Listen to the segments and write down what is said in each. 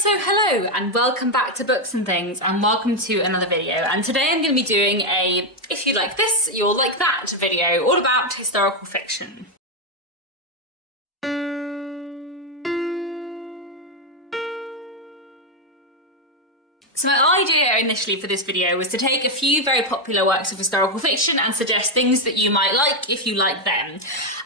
So hello and welcome back to Books and Things, and welcome to another video. And today I'm going to be doing a "if you like this, you'll like that" video all about historical fiction. So my idea initially for this video was to take a few very popular works of historical fiction and suggest things that you might like if you like them.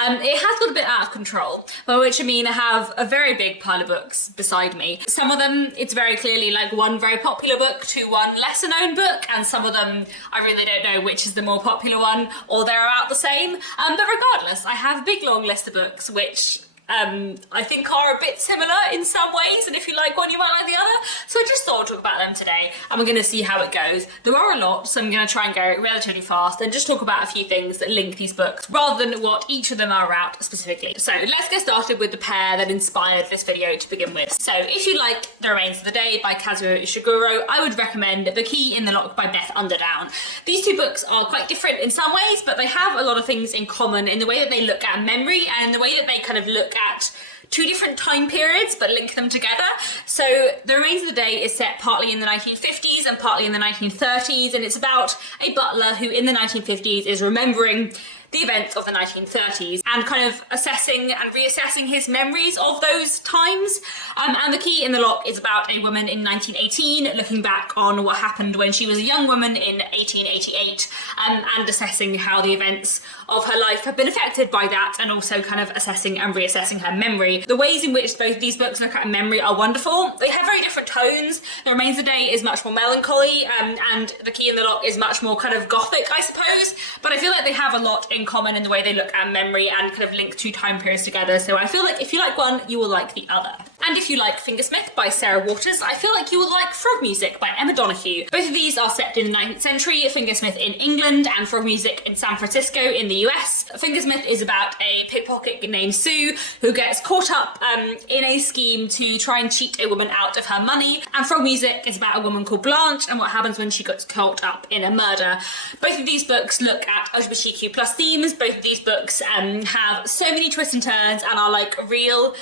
It has got a bit out of control, by which I mean I have a very big pile of books beside me. Some of them, it's very clearly like one very popular book to one lesser known book, and some of them I really don't know which is the more popular one, or they're about the same. But regardless, I have a big long list of books which I think are a bit similar in some ways, and if you like one you might like the other, so I just thought I'd talk about them today and we're going to see how it goes. There are a lot, so I'm going to try and go relatively fast and just talk about a few things that link these books rather than what each of them are about specifically. So let's get started with the pair that inspired this video to begin with. So if you like The Remains of the Day by Kazuo Ishiguro, I would recommend The Key in the Lock by Beth Underdown. These two books are quite different in some ways, but they have a lot of things in common in the way that they look at memory and in the way that they kind of look at two different time periods but link them together. So The Remains of the Day is set partly in the 1950s and partly in the 1930s, and it's about a butler who in the 1950s is remembering the events of the 1930s and kind of assessing and reassessing his memories of those times. And The Key in the Lock is about a woman in 1918 looking back on what happened when she was a young woman in 1888 and assessing how the events of her life have been affected by that, and also kind of assessing and reassessing her memory. The ways in which both these books look at memory are wonderful. They have very different tones. The Remains of the Day is much more melancholy, and The Key in the Lock is much more kind of gothic, I suppose, but I feel like they have a lot in common in the way they look at memory and kind of link two time periods together. So I feel like if you like one, you will like the other. And if you like Fingersmith by Sarah Waters, I feel like you will like Frog Music by Emma Donoghue. Both of these are set in the 19th century, Fingersmith in England and Frog Music in San Francisco in the US. Fingersmith is about a pickpocket named Sue who gets caught up in a scheme to try and cheat a woman out of her money, and Frog Music is about a woman called Blanche and what happens when she gets caught up in a murder. Both of these books look at LGBTQ+ themes. Both of these books have so many twists and turns and are like real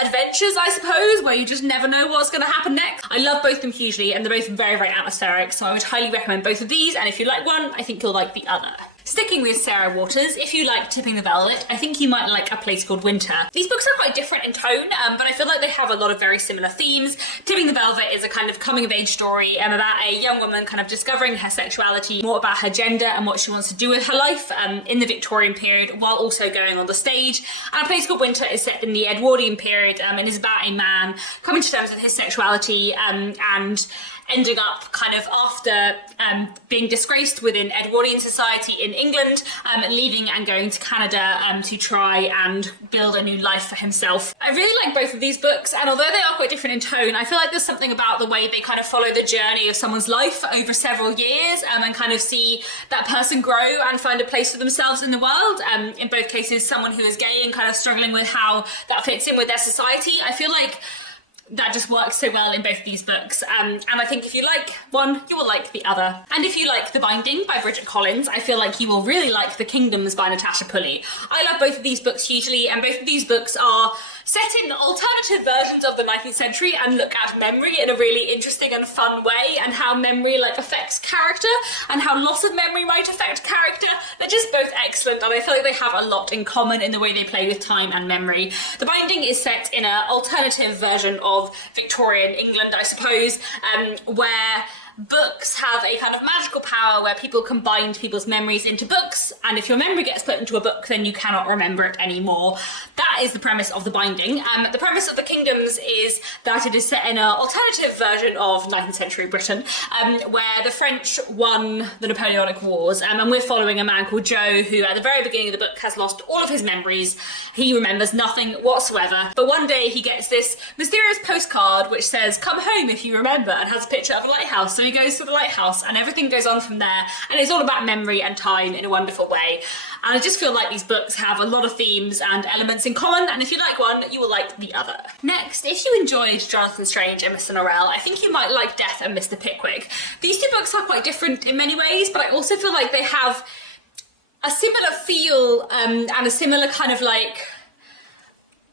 adventures, I suppose, where you just never know what's going to happen next. I love both of them hugely, and they're both very, very atmospheric, so I would highly recommend both of these, and if you like one, I think you'll like the other. Sticking with Sarah Waters, if you like Tipping the Velvet, I think you might like A Place Called Winter. These books are quite different in tone, but I feel like they have a lot of very similar themes. Tipping the Velvet is a kind of coming-of-age story about a young woman kind of discovering her sexuality, more about her gender and what she wants to do with her life in the Victorian period, while also going on the stage. And A Place Called Winter is set in the Edwardian period and is about a man coming to terms with his sexuality and ending up kind of after being disgraced within Edwardian society in England, leaving and going to Canada to try and build a new life for himself. I really like both of these books, and although they are quite different in tone, I feel like there's something about the way they kind of follow the journey of someone's life over several years and kind of see that person grow and find a place for themselves in the world. In both cases, someone who is gay and kind of struggling with how that fits in with their society. I feel like that just works so well in both of these books, and I think if you like one, you will like the other. And if you like The Binding by Bridget Collins, I feel like you will really like The Kingdoms by Natasha Pulley. I love both of these books hugely, and both of these books are set in alternative versions of the 19th century and look at memory in a really interesting and fun way, and how memory like affects character and how loss of memory might affect character. They're just both excellent, and I feel like they have a lot in common in the way they play with time and memory. The Binding is set in an alternative version of Victorian England, I suppose, where books have a kind of magical power where people can bind people's memories into books, and if your memory gets put into a book, then you cannot remember it anymore. That is the premise of The Binding. The premise of The Kingdoms is that it is set in an alternative version of 19th century Britain, where the French won the Napoleonic Wars, and we're following a man called Joe who at the very beginning of the book has lost all of his memories. He remembers nothing whatsoever, but one day he gets this mysterious postcard which says, "Come home if you remember," and has a picture of a lighthouse. So he goes to the lighthouse and everything goes on from there, and it's all about memory and time in a wonderful way. And I just feel like these books have a lot of themes and elements in common, and if you like one, you will like the other. Next, if you enjoyed Jonathan Strange and Mr. Norrell, I think you might like Death and Mr. Pickwick. These two books are quite different in many ways, but I also feel like they have a similar feel and a similar kind of like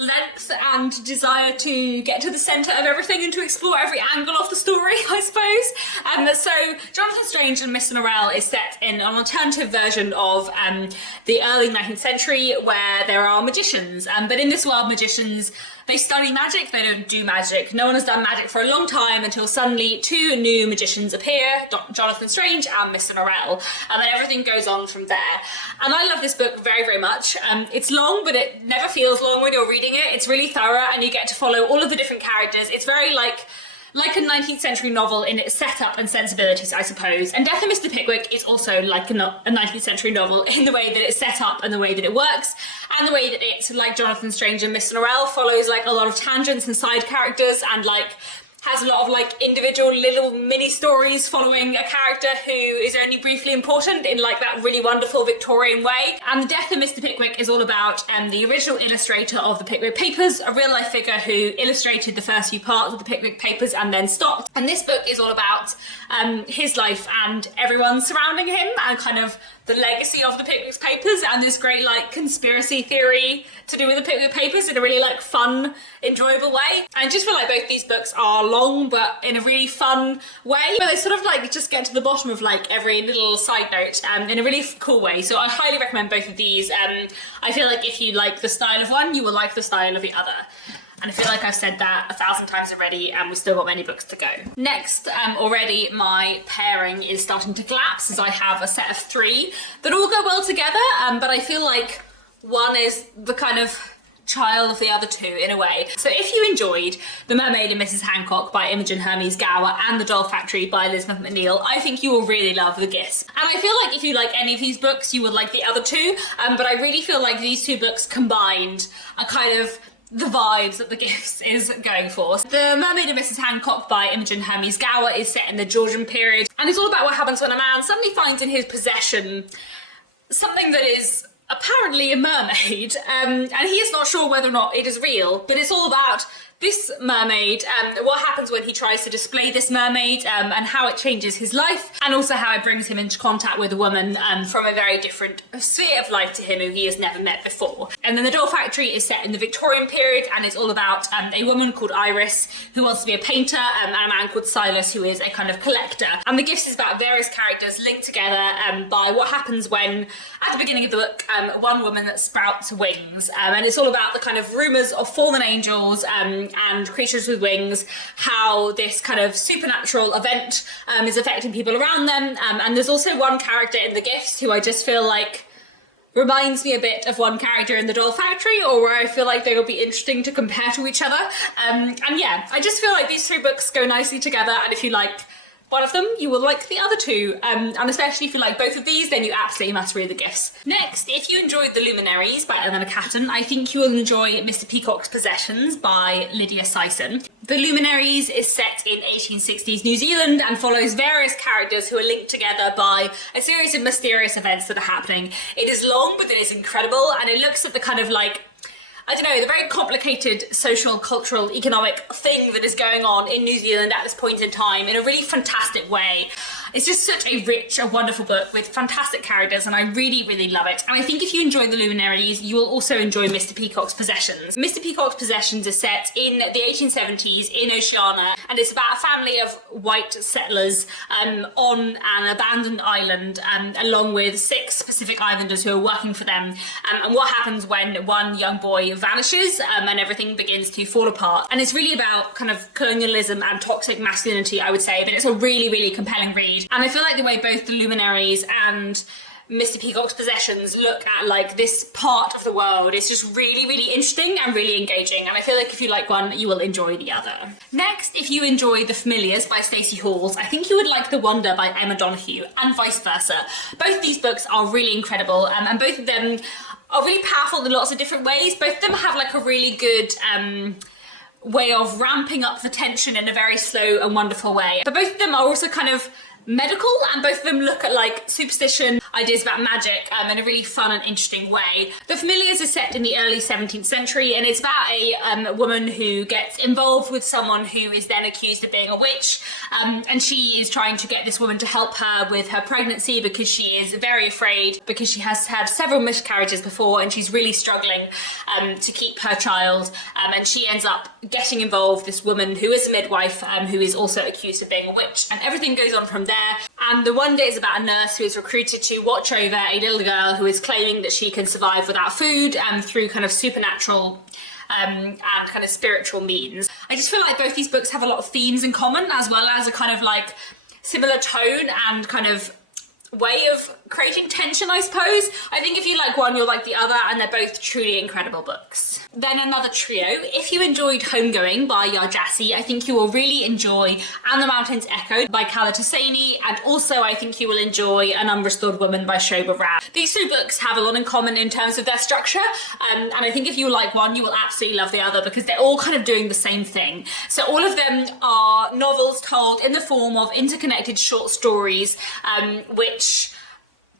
length and desire to get to the centre of everything and to explore every angle of the story, I suppose. So Jonathan Strange and Mr. Norrell is set in an alternative version of the early 19th century where there are magicians, but in this world magicians, they study magic, they don't do magic. No one has done magic for a long time until suddenly two new magicians appear, Jonathan Strange and Mr. Norrell, and then everything goes on from there. And I love this book very, very much. It's long, but it never feels long when you're reading it. It's really thorough and you get to follow all of the different characters. It's very like a 19th century novel in its setup and sensibilities, I suppose. And Death of Mr. Pickwick is also like a 19th century novel in the way that it's set up and the way that it works, and the way that it's, like Jonathan Strange and Mr. Norrell, follows like a lot of tangents and side characters and like has a lot of like individual little mini stories following a character who is only briefly important in like that really wonderful Victorian way. And The Death of Mr. Pickwick is all about the original illustrator of the Pickwick Papers, a real life figure who illustrated the first few parts of the Pickwick Papers and then stopped. And this book is all about his life and everyone surrounding him and kind of the legacy of the Pickwick Papers and this great like conspiracy theory to do with the Pickwick Papers in a really like fun, enjoyable way. And I just feel like both these books are long but in a really fun way, where they sort of like just get to the bottom of like every little side note in a really cool way. So I highly recommend both of these. I feel like if you like the style of one, you will like the style of the other. And I feel like I've said that 1,000 times already and we've still got many books to go. Next, already my pairing is starting to collapse as I have a set of 3 that all go well together, but I feel like one is the kind of child of the other 2 in a way. So if you enjoyed The Mermaid and Mrs. Hancock by Imogen Hermes Gower and The Doll Factory by Elizabeth McNeill, I think you will really love The Gifts. And I feel like if you like any of these books, you would like the other 2, but I really feel like these 2 books combined are kind of the vibes that The Gifts is going for. The Mermaid and Mrs. Hancock by Imogen Hermes Gower is set in the Georgian period, and it's all about what happens when a man suddenly finds in his possession something that is apparently a mermaid, and he is not sure whether or not it is real, but it's all about this mermaid, what happens when he tries to display this mermaid, and how it changes his life, and also how it brings him into contact with a woman from a very different sphere of life to him who he has never met before. And then The Doll Factory is set in the Victorian period, and it's all about a woman called Iris who wants to be a painter, and a man called Silas who is a kind of collector. And The Gifts is about various characters linked together by what happens when, at the beginning of the book, one woman that sprouts wings, and it's all about the kind of rumours of fallen angels and creatures with wings, how this kind of supernatural event is affecting people around them. And there's also one character in The Gifts who I just feel like reminds me a bit of one character in The Doll Factory, or where I feel like they will be interesting to compare to each other. And yeah, I just feel like these 3 books go nicely together, and if you like one of them, you will like the other 2, and especially if you like both of these, then you absolutely must read The Gifts. Next, if you enjoyed The Luminaries by Eleanor Catton, I think you will enjoy Mr. Peacock's Possessions by Lydia Sison. The Luminaries is set in 1860s New Zealand and follows various characters who are linked together by a series of mysterious events that are happening. It is long, but it is incredible, and it looks at the kind of like, I don't know, the very complicated social, cultural, economic thing that is going on in New Zealand at this point in time in a really fantastic way. It's just such a rich, a wonderful book with fantastic characters, and I really, really love it. And I think if you enjoy The Luminaries, you will also enjoy Mr. Peacock's Possessions. Mr. Peacock's Possessions is set in the 1870s in Oceania, and it's about a family of white settlers on an abandoned island, along with 6 Pacific Islanders who are working for them, and what happens when one young boy vanishes and everything begins to fall apart. And it's really about kind of colonialism and toxic masculinity, I would say, but it's a really, really compelling read. And I feel like the way both The Luminaries and Mr. Peacock's Possessions look at like this part of the world is just really, really interesting and really engaging, and I feel like if you like one, you will enjoy the other. Next, if you enjoy The Familiars by Stacey Halls, I think you would like The Wonder by Emma Donoghue, and vice versa. Both these books are really incredible, and both of them are really powerful in lots of different ways. Both of them have like a really good way of ramping up the tension in a very slow and wonderful way. But both of them are also kind of medical, and both of them look at like superstition. ideas about magic in a really fun and interesting way. The Familiars is set in the early 17th century, and it's about a woman who gets involved with someone who is then accused of being a witch, and she is trying to get this woman to help her with her pregnancy because she is very afraid, because she has had several miscarriages before and she's really struggling to keep her child, and she ends up getting involved, this woman who is a midwife, who is also accused of being a witch, and everything goes on from there. And the one day is about a nurse who is recruited to watch over a little girl who is claiming that she can survive without food through kind of supernatural and kind of spiritual means. I just feel like both these books have a lot of themes in common, as well as a kind of like similar tone and kind of way of creating tension, I suppose. I think if you like one, you'll like the other, and they're both truly incredible books. Then another trio. If you enjoyed Homegoing by Yarjassi, I think you will really enjoy And the Mountains Echoed by Khaled Hosseini, and also I think you will enjoy An Unrestored Woman by Shobha Rao. These two books have a lot in common in terms of their structure, and I think if you like one, you will absolutely love the other, because they're all kind of doing the same thing. So all of them are novels told in the form of interconnected short stories, which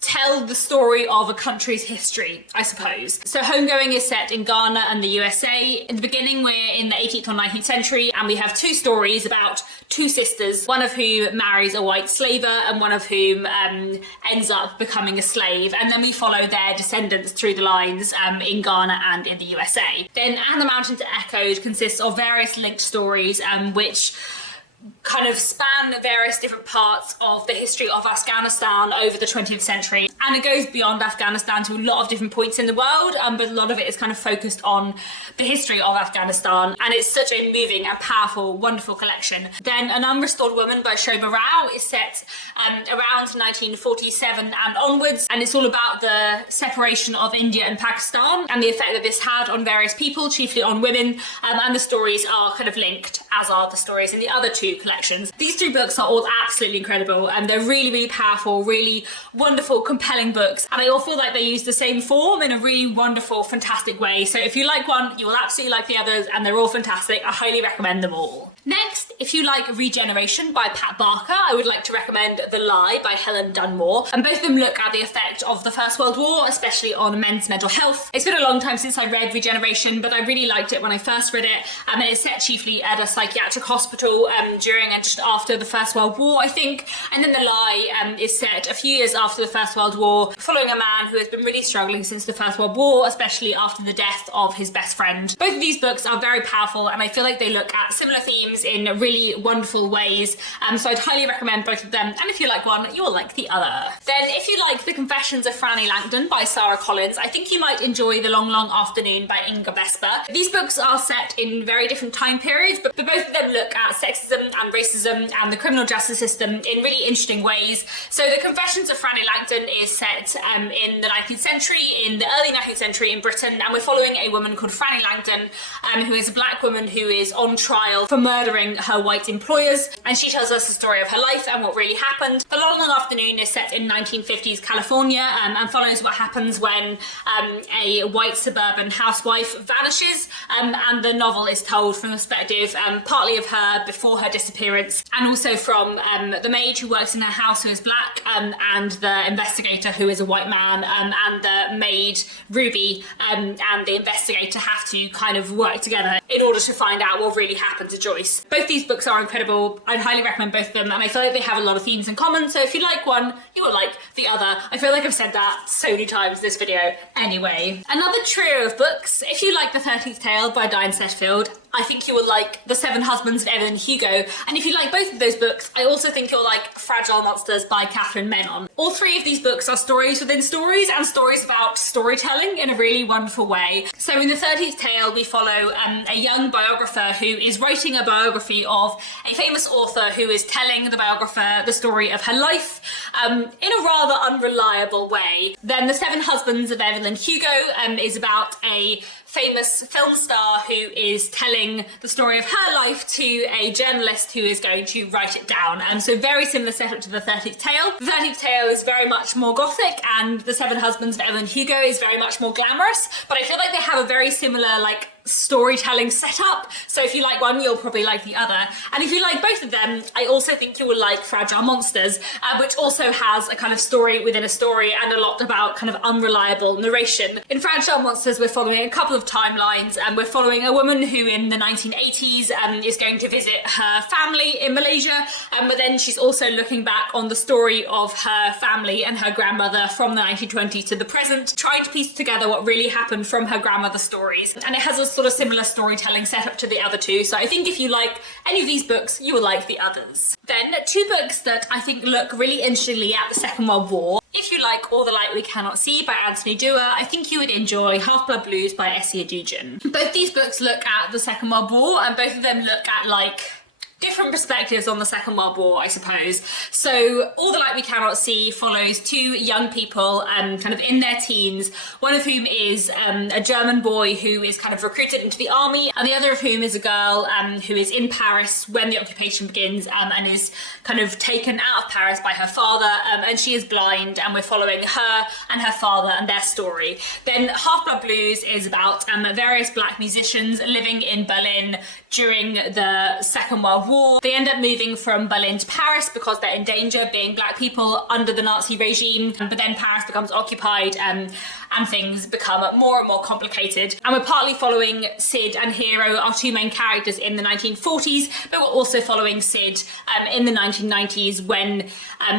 tell the story of a country's history, I suppose. So Homegoing is set in Ghana and the USA. In the beginning, we're in the 18th or 19th century, and we have two stories about two sisters, one of whom marries a white slaver and one of whom ends up becoming a slave. And then we follow their descendants through the lines in Ghana and in the USA. Then And the Mountains Echoed consists of various linked stories which kind of span various different parts of the history of Afghanistan over the 20th century, and it goes beyond Afghanistan to a lot of different points in the world, but a lot of it is kind of focused on the history of Afghanistan, and it's such a moving and powerful, wonderful collection. Then An Unrestored Woman by Shobha Rao is set around 1947 and onwards, and it's all about the separation of India and Pakistan and the effect that this had on various people, chiefly on women, and the stories are kind of linked, as are the stories in the other two collections. These two books are all absolutely incredible, and they're really, really powerful, really wonderful, compelling books, and I all feel like they use the same form in a really wonderful, fantastic way. So if you like one, you will absolutely like the others, and they're all fantastic. I highly recommend them all. Next, if you like Regeneration by Pat Barker, I would like to recommend The Lie by Helen Dunmore, and both of them look at the effect of the First World War, especially on men's mental health. It's been a long time since I read Regeneration, but I really liked it when I first read it, and it's set chiefly at a psychiatric hospital during and just after the First World War, I think. And then The Lie is set a few years after the First World War, following a man who has been really struggling since the First World War, especially after the death of his best friend. Both of these books are very powerful, and I feel like they look at similar themes in really wonderful ways, so I'd highly recommend both of them, and if you like one, you will like the other. Then if you like The Confessions of Franny Langton by Sarah Collins, I think you might enjoy The Long Long Afternoon by Inga Vesper. These books are set in very different time periods, but both of them look at sexism and racism and the criminal justice system in really interesting ways. So The Confessions of Franny Langton is set in the 19th century, in the early 19th century in Britain, and we're following a woman called Franny Langton, who is a black woman who is on trial for murdering her white employers, and she tells us the story of her life and what really happened. The Long Long Afternoon is set in 1950s California and follows what happens when a white suburban housewife vanishes, and the novel is told from the perspective partly of her before her disappearance, and also from the maid who works in her house who is black, and the investigator who is a white man, and the maid Ruby and the investigator have to kind of work together in order to find out what really happened to Joyce. Both these books are incredible. I'd highly recommend both of them, and I feel like they have a lot of themes in common, so if you like one, you will like the other. I feel like I've said that so many times in this video. Anyway, another trio of books. If you like The 13th Tale by Diane Setfield, I think you will like The Seven Husbands of Evelyn Hugo, and if you like both of those books, I also think you'll like Fragile Monsters by Catherine Menon. All three of these books are stories within stories, and stories about storytelling in a really wonderful way. So in The 13th Tale, we follow a young biographer who is writing a biography of a famous author who is telling the biographer the story of her life in a rather unreliable way. Then The Seven Husbands of Evelyn Hugo is about a famous film star who is telling the story of her life to a journalist who is going to write it down. And so very similar setup to The 13th Tale. The 13th Tale is very much more gothic, and The Seven Husbands of Evelyn Hugo is very much more glamorous, but I feel like they have a very similar, like, storytelling setup. So if you like one, you'll probably like the other. And if you like both of them, I also think you will like Fragile Monsters, which also has a kind of story within a story and a lot about kind of unreliable narration. In Fragile Monsters, we're following a couple of timelines, and we're following a woman who in the 1980s is going to visit her family in Malaysia, but then she's also looking back on the story of her family and her grandmother from the 1920s to the present, trying to piece together what really happened from her grandmother's stories. And it has a sort of similar storytelling setup to the other two, so I think if you like any of these books, you will like the others. Then two books that I think look really interestingly at the Second World War. If you like All the Light We Cannot See by Anthony Dewar, I think you would enjoy Half-Blood Blues by Essie Adujan. Both these books look at the Second World War, and both of them look at like different perspectives on the Second World War, I suppose. So All the Light We Cannot See follows two young people kind of in their teens, one of whom is a German boy who is kind of recruited into the army, and the other of whom is a girl who is in Paris when the occupation begins and is kind of taken out of Paris by her father, and she is blind, and we're following her and her father and their story. Then Half-Blood Blues is about various black musicians living in Berlin during the Second World War. They end up moving from Berlin to Paris because they're in danger being black people under the Nazi regime, but then Paris becomes occupied and things become more and more complicated. And we're partly following Sid and Hero, our two main characters, in the 1940s, but we're also following Sid in the 1990s when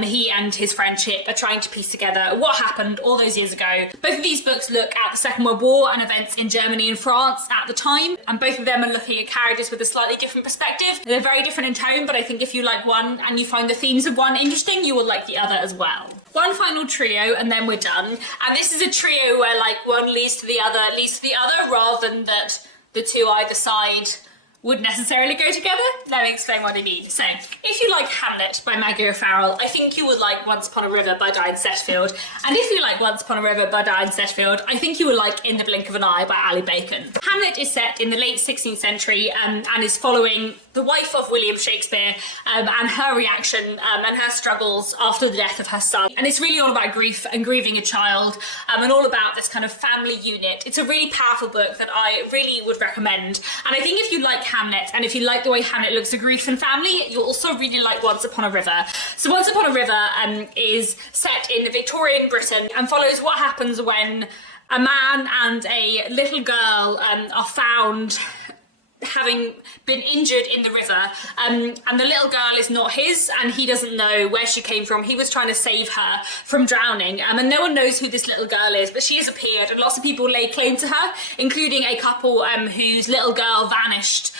he and his friendship are trying to piece together what happened all those years ago. Both of these books look at the Second World War and events in Germany and France at the time, and both of them are looking at characters with a slightly different perspective. They're very different in tone, but I think if you like one and you find the themes of one interesting, you will like the other as well. One final trio and then we're done. And this is a trio where like one leads to the other rather than that the two either side would necessarily go together. Let me explain what I mean. So, if you like Hamlet by Maggie O'Farrell, I think you would like Once Upon a River by Diane Setterfield. And if you like Once Upon a River by Diane Setterfield, I think you would like In the Blink of an Eye by Ali Bacon. Hamlet is set in the late 16th century and is following the wife of William Shakespeare and her reaction and her struggles after the death of her son. And it's really all about grief and grieving a child and all about this kind of family unit. It's a really powerful book that I really would recommend. And I think if you like Hamlet, and if you like the way Hamlet looks at grief and family, you'll also really like Once Upon a River. So Once Upon a River is set in Victorian Britain and follows what happens when a man and a little girl are found having been injured in the river, and the little girl is not his, and he doesn't know where she came from. He was trying to save her from drowning, and no one knows who this little girl is, but she has appeared, and lots of people lay claim to her, including a couple whose little girl vanished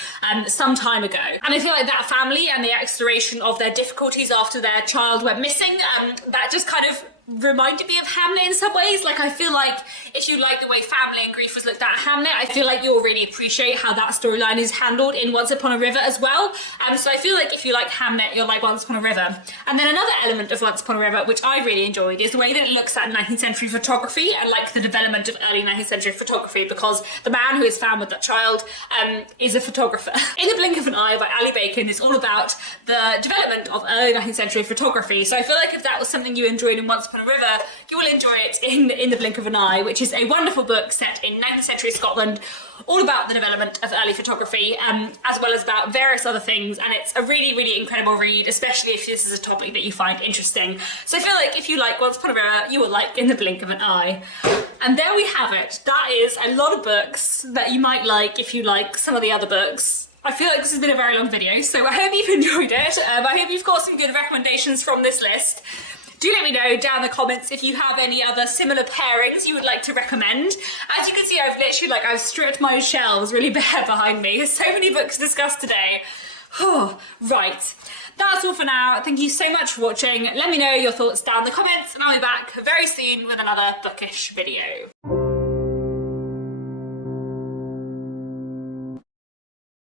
some time ago. And I feel like that family and the exploration of their difficulties after their child went missing, that just kind of reminded me of Hamlet in some ways. Like, I feel like if you like the way family and grief was looked at Hamlet, I feel like you'll really appreciate how that storyline is handled in Once Upon a River as well. So I feel like if you like Hamlet, you'll like Once Upon a River. And then another element of Once Upon a River, which I really enjoyed, is the way that it looks at 19th century photography and like the development of early 19th century photography, because the man who is found with that child is a photographer. In the Blink of an Eye by Ali Bacon is all about the development of early 19th century photography. So I feel like if that was something you enjoyed in Once Upon a River, you will enjoy it in The Blink of an Eye, which is a wonderful book set in 19th century Scotland, all about the development of early photography, as well as about various other things, and it's a really, really incredible read, especially if this is a topic that you find interesting. So I feel like if you like Once Upon a River, you will like In the Blink of an Eye. And there we have it. That is a lot of books that you might like if you like some of the other books. I feel like this has been a very long video, so I hope you've enjoyed it. I hope you've got some good recommendations from this list. Do let me know down in the comments if you have any other similar pairings you would like to recommend. As you can see, I've stripped my shelves really bare behind me. There's so many books to discuss today. Right, that's all for now. Thank you so much for watching. Let me know your thoughts down in the comments, and I'll be back very soon with another bookish video.